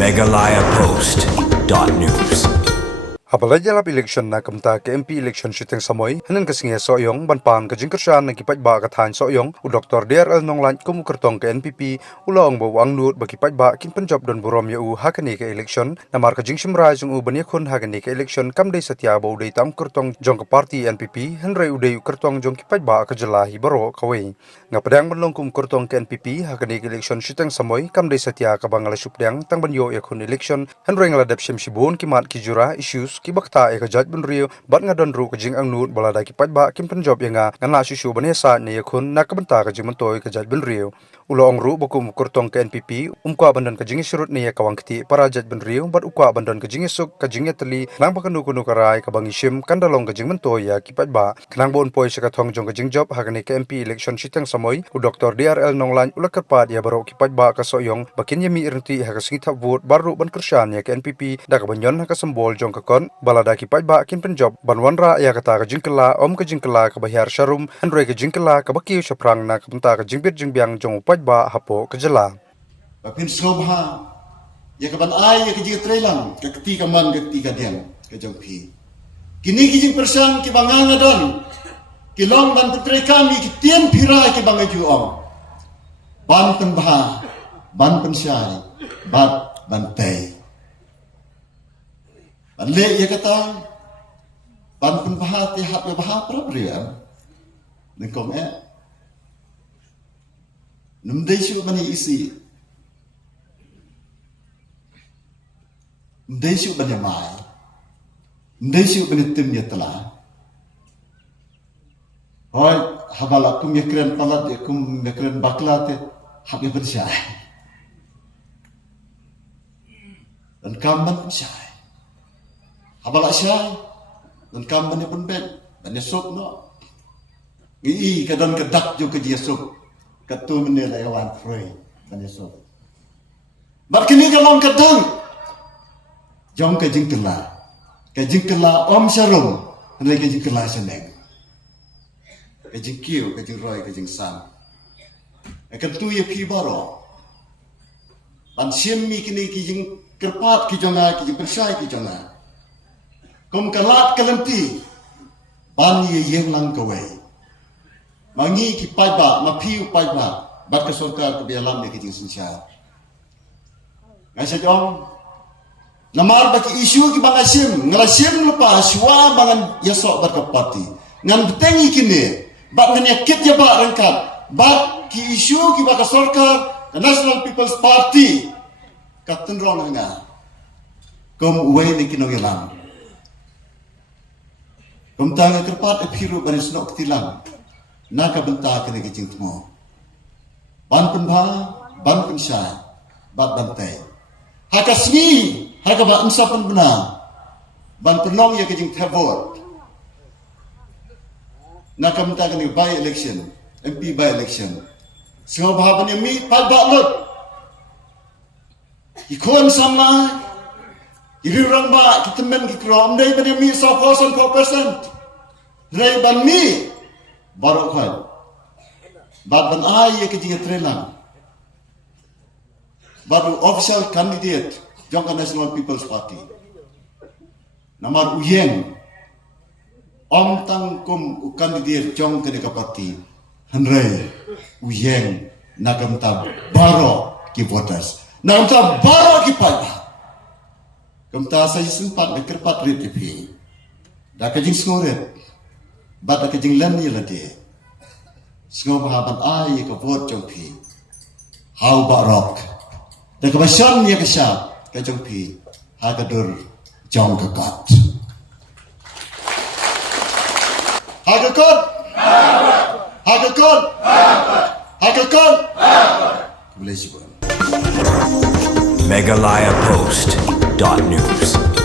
megalayapost.news. Apalagi election na kamta ke MP election shooting samoy hanan kasinge soyong banpan ka jingkersyan nagipajba kathan soyong u Dr. DRL nonglan kumukertong ke NPP ulong bawang nut bakipajba kin Punjab don burom ya u hakani ke election namar ka jingshimra jung u bani khun hakani ke election kamdei satya bau dei tam kertong jong ke parti NPP hanrei udei kertong jong kipajba ka jelahi baro kawei ngapadang benlong kum kertong ke NPP hakani ke election shooting samoy kamdei satya ka bangala supdang tang banyo ya khun election hanrei ngaladap shimshibun kimat kijura issues kibakta eka jaj bunrio bat ngadon ru kajing ang nut balada ki pajba kim Punjab yanga ngana susu banesa ne yakun nakabenta ka jimantoy ka jaj bunrio ulong ru bokum kurtong ke NPP umkwa bandan kajing surut ne kawang kiti para jaj bunrio bat ukwa bandan kajing suk kajing teli nang bakanu kunu karai ka bangishim kandalong kajing mantoy ya ki pajba kanang bon poi sakathong jong kajing job hakane ke MP election shitang samoy u Dr. DRL nonglan ulakapad ya baro ki pajba ka soyong bakin yami irnti hakasingi thap vote baru ban kersyan ya ke NPP da ka banyon ka sembol jong ka kon balada ki pajba kin Punjab banwanra ya kata ka jingkela om ka jingkela ka bahyar sharum hanrei ka jingkela ka baki shaprang na ka benta ka jingbit jingbyang jong pajba hapo ka jela Bapin sobha ya ka ban ai ya ka jing trelang ka keti ka man ka keti ka dian ka jong phi kini ki jing persan ki bangang adon ki long ban putre kami ki tien phira ki bangaju om ban penbha ban pensyai bat bantai le ya kata ban penbha ti hap ya bah prabria nengkong numdeshu bani isi numdeshu bani mai numdeshu bani tim ya tala hoy habala kum yakran palat kum yakran baklat hap ya pensyai dan kamban pensyai habala syai dan kamban pun ben dan esok no ngi kadon kedak jo ke jesok katu menilai wan free dan esok bar kini kalong kadang jong ke jingkela om sharum dan ke jingkela seneng ke jingkiu ke jingroi ke jingsam akan tu ye pi baro ban siemi kini ki jing kerpat ki jonga ki jing persai ki jonga kum kalat kalanti ban ye yeng lang kawai mangi ki paiba ma piu paiba bat ka sorkar ke bialam ne ki jing sincha ngasa jong namar baki isu ki bangasim ngalasim lupa suwa bangan yasok bat ka parti ngan betengi kini bat ngan yakit ya ba rangkat bat ki isu ki baka sorkar National People's Party kapten ron nga kum uwe ne kinong yalam Pemtang kerpat epiru baris nok tilang naka benta kene kecing temo ban penbha ban pensai bat bantai hakasni haka ba amsa pen bena ban penong ya kecing thabot naka benta kene by election MP by election semua bahaban yang mi pal balut ikon sama Iri orang ba kita men ki krom dai ban mi 4% dai ban mi baru khal ban ai ke jinga trelang baru official candidate jong National People's Party namar uyeng om tang kum candidate jong ke parti hanrei uyeng nakam ta baro ki voters nakam ta baro ki pada Kamta saya sempat berkerpat rit tipi. Dah kajing sengoret. Bat dah kajing len ni lade. Sengor bahaban ai ke vote jongpi. How ba rock. Dah kebasan ni kesap ke jongpi. Ha kadur jong kekat. Ha kekat. Ha kekat. Ha kekat. Boleh sebut. megalayapost.news.